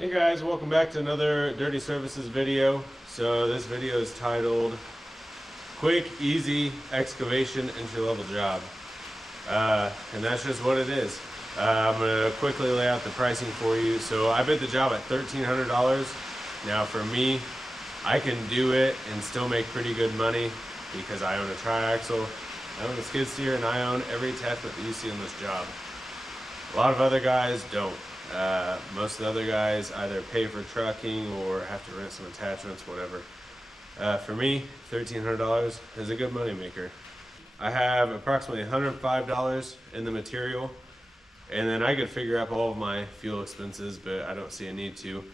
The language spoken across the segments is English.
Hey guys, welcome back to another Dirty Services video. So this video is titled Quick, Easy Excavation Entry-Level Job. And that's just what it is. I'm going to quickly lay out the pricing for you. So I bid the job at $1,300. Now for me, I can do it and still make pretty good money because I own a triaxle, I own a skid steer, and I own every attachment that you see on this job. A lot of other guys don't. Most of the other guys either pay for trucking or have to rent some attachments, whatever. For me, $1,300 is a good money maker. I have approximately $105 in the material, and then I could figure out all of my fuel expenses, but I don't see a need to.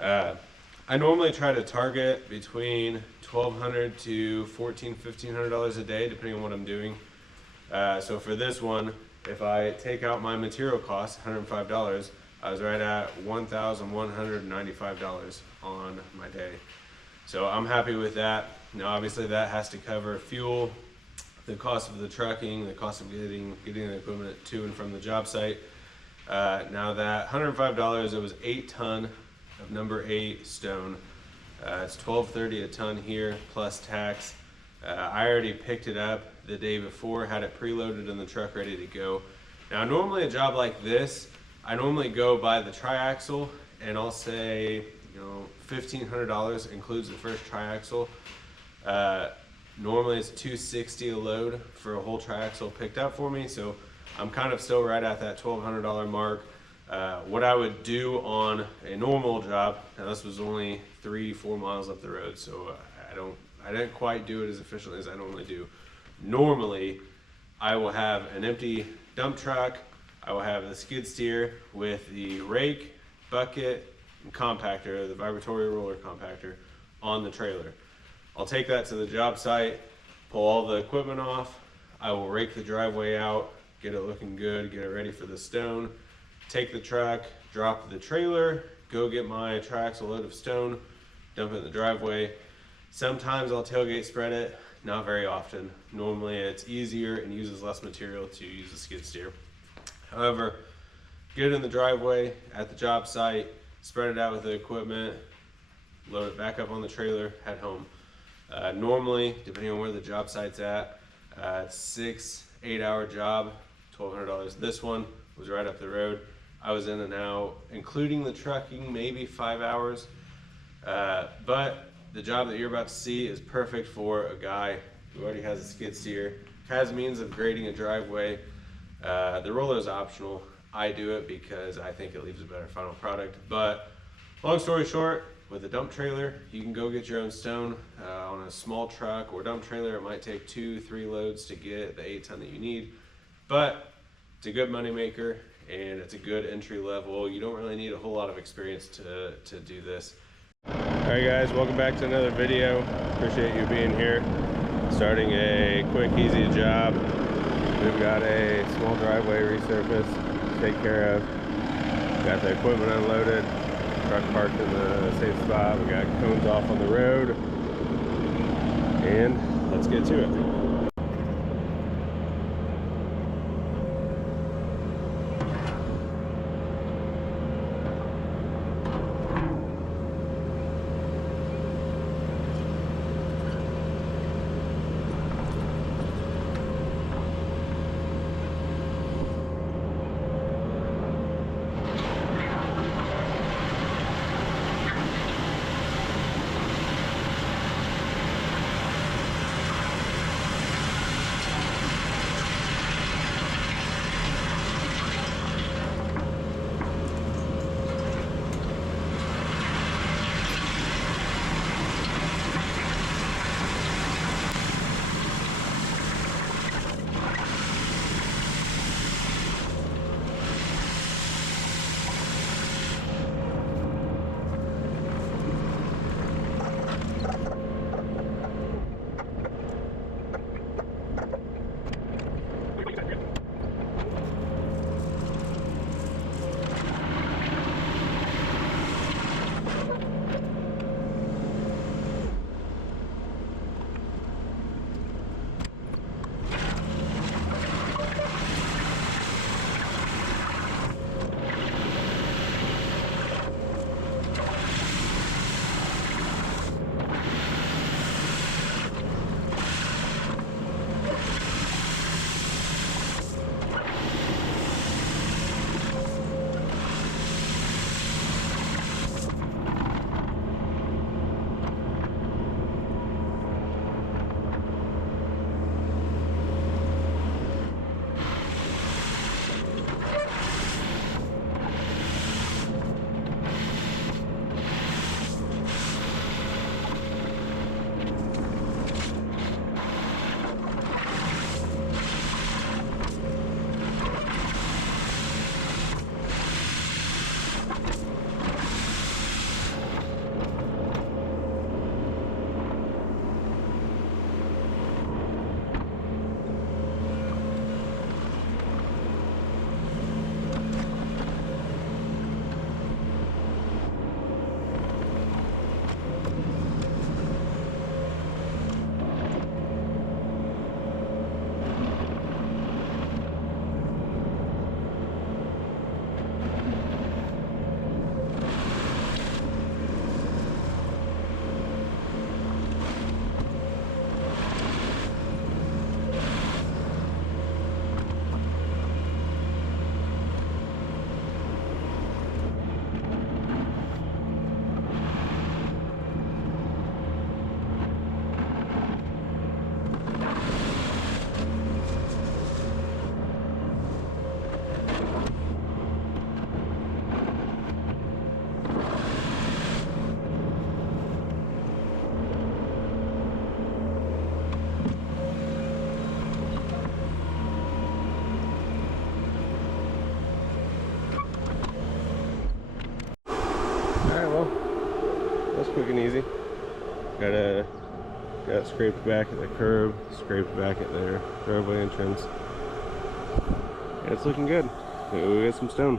I normally try to target between $1,200 to $1,400, $1,500 a day, depending on what I'm doing. So for this one, if I take out my material costs, $105, I was right at $1,195 on my day. So I'm happy with that. Now obviously that has to cover fuel, the cost of the trucking, the cost of getting the equipment to and from the job site. Now that $105, it was 8 ton of number 8 stone. It's $1,230 a ton here plus tax. I already picked it up the day before, had it preloaded in the truck ready to go. Now normally a job like this, I normally go by the triaxle, and I'll say, $1,500 includes the first triaxle. Normally it's $260 a load for a whole triaxle picked up for me, so I'm kind of still right at that $1,200 mark. What I would do on a normal job, now this was only 3-4 miles up the road, so I didn't quite do it as efficiently as I normally do. Normally, I will have an empty dump truck. I will have the skid steer with the rake, bucket, and compactor, the vibratory roller compactor, on the trailer. I'll take that to the job site, pull all the equipment off. I will rake the driveway out, get it looking good, get it ready for the stone. Take the truck, drop the trailer, go get my triaxle load of stone, dump it in the driveway. Sometimes I'll tailgate spread it, not very often. Normally it's easier and uses less material to use a skid steer. However, get it in the driveway at the job site, spread it out with the equipment, load it back up on the trailer, head home. Normally, depending on where the job site's at, it's 6-8 hour job, $1,200. This one was right up the road. I was in and out, including the trucking, maybe 5 hours. But the job that you're about to see is perfect for a guy who already has a skid steer, has means of grading a driveway. The roller is optional. I do it because I think it leaves a better final product. But long story short, with a dump trailer, you can go get your own stone. On a small truck or dump trailer, it might take 2-3 loads to get the 8 ton that you need. But it's a good money maker and it's a good entry level. You don't really need a whole lot of experience to do this. Alright guys, welcome back to another video. Appreciate you being here. Starting a quick, easy job. We've got a small driveway resurface to take care of. Got the equipment unloaded, truck parked in the safe spot. We got cones off on the road, and let's get to it. Well, that's quick and easy. Got scraped back at the curb, scraped back at their driveway entrance. Yeah, it's looking good. We got some stone.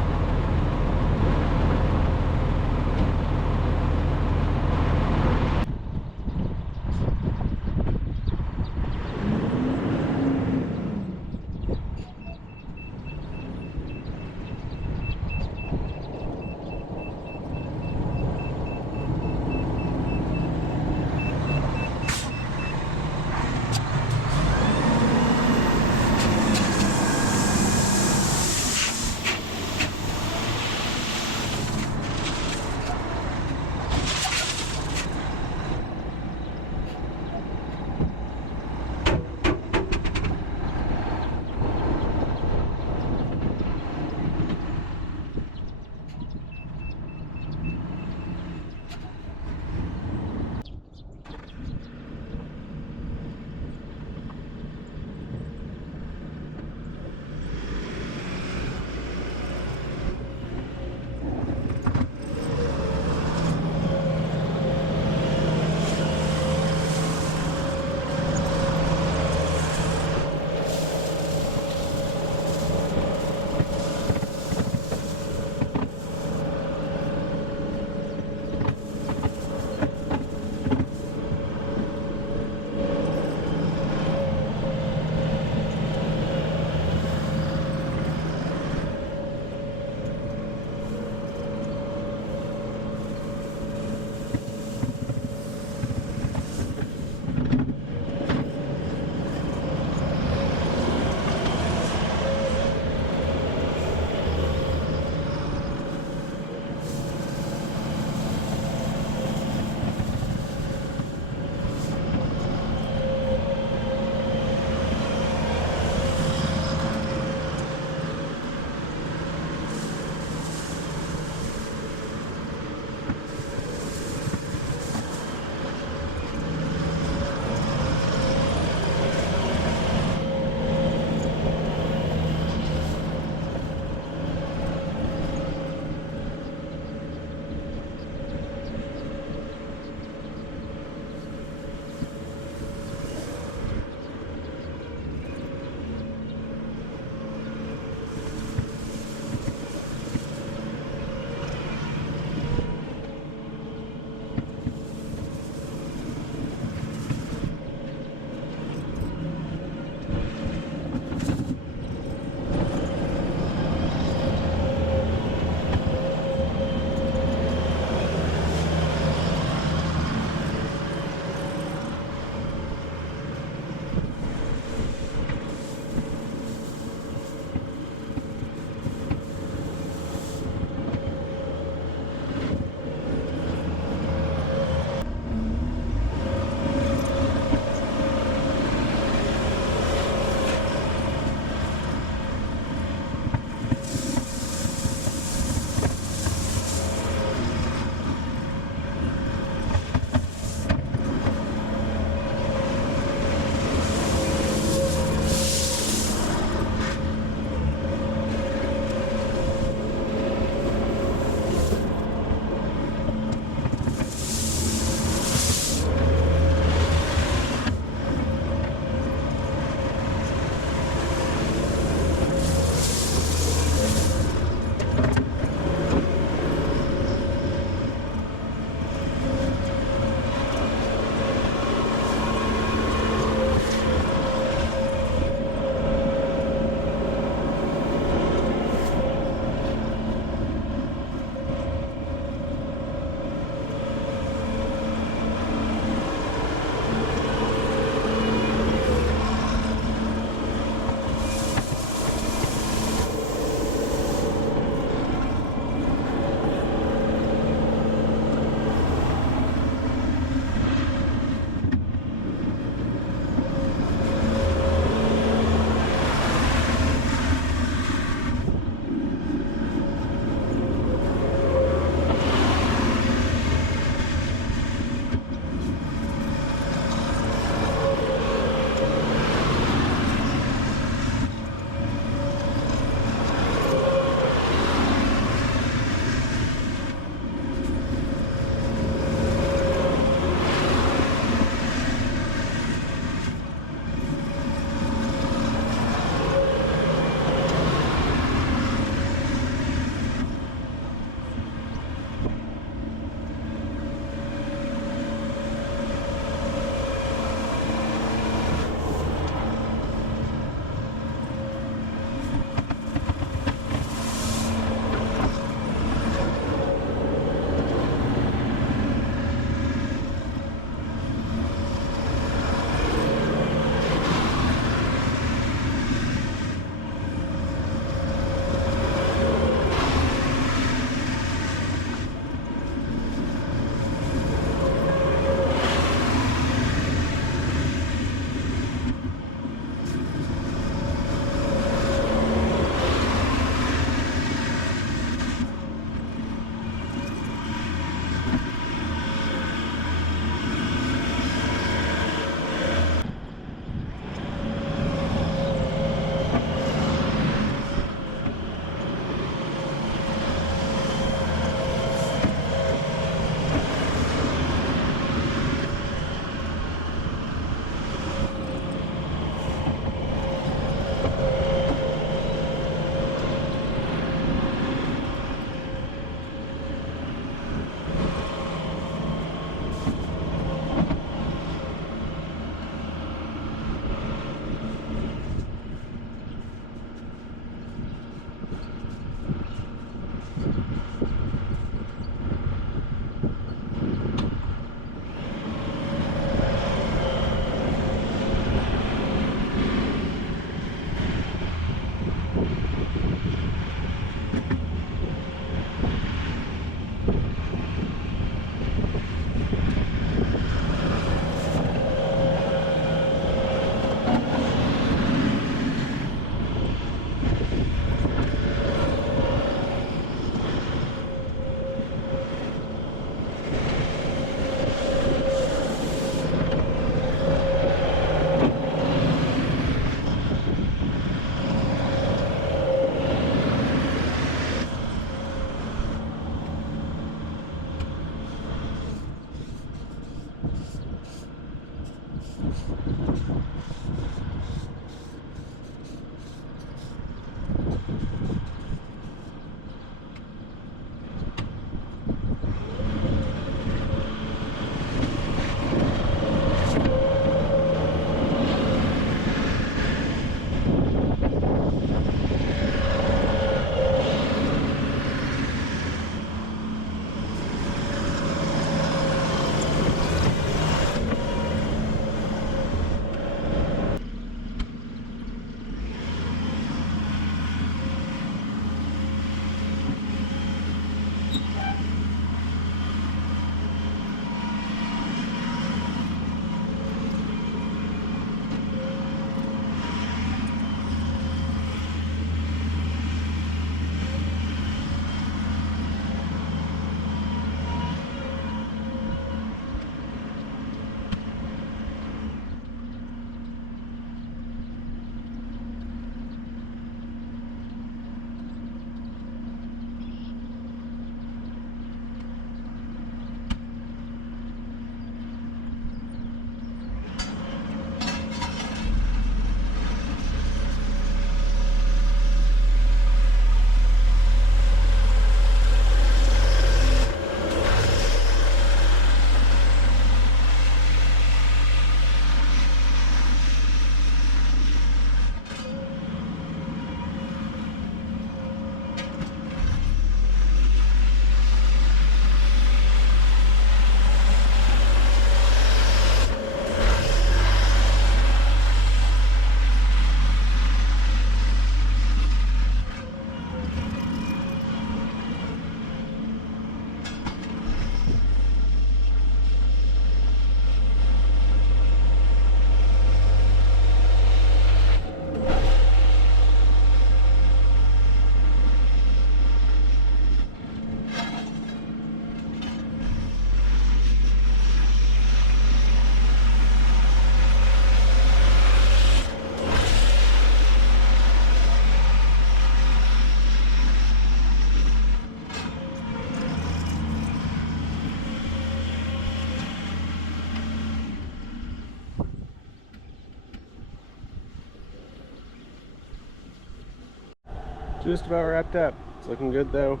Just about wrapped up. It's looking good though.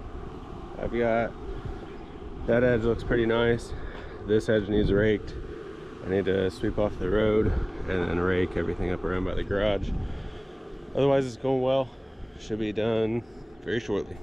I've got that edge, looks pretty nice. This edge needs raked. I need to sweep off the road and then rake everything up around by the garage. Otherwise it's going well. Should be done very shortly.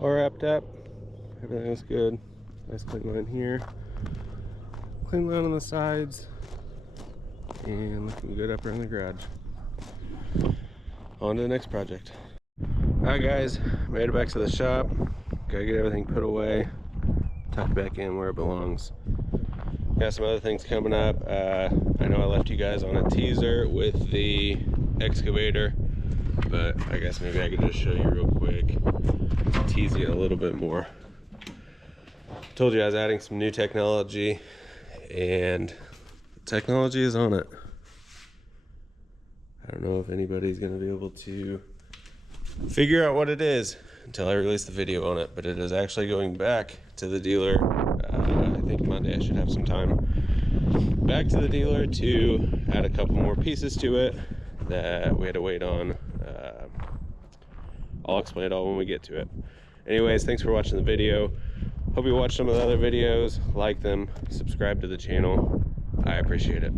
All wrapped up. Everything looks good. Nice clean line here. Clean line on the sides. And looking good up around the garage. On to the next project. Alright guys, made it back to the shop. Gotta get everything put away. Tucked back in where it belongs. Got some other things coming up. I know I left you guys on a teaser with the excavator, but I guess maybe I could just show you real quick. Tease you a little bit more. Told you I was adding some new technology, and technology is on it. I don't know if anybody's gonna be able to figure out what it is until I release the video on it, but it is actually going back to the dealer. I think Monday I should have some time. Back to the dealer to add a couple more pieces to it that we had to wait on. I'll explain it all when we get to it. Anyways, thanks for watching the video. Hope you watch some of the other videos, like them, subscribe to the channel. I appreciate it.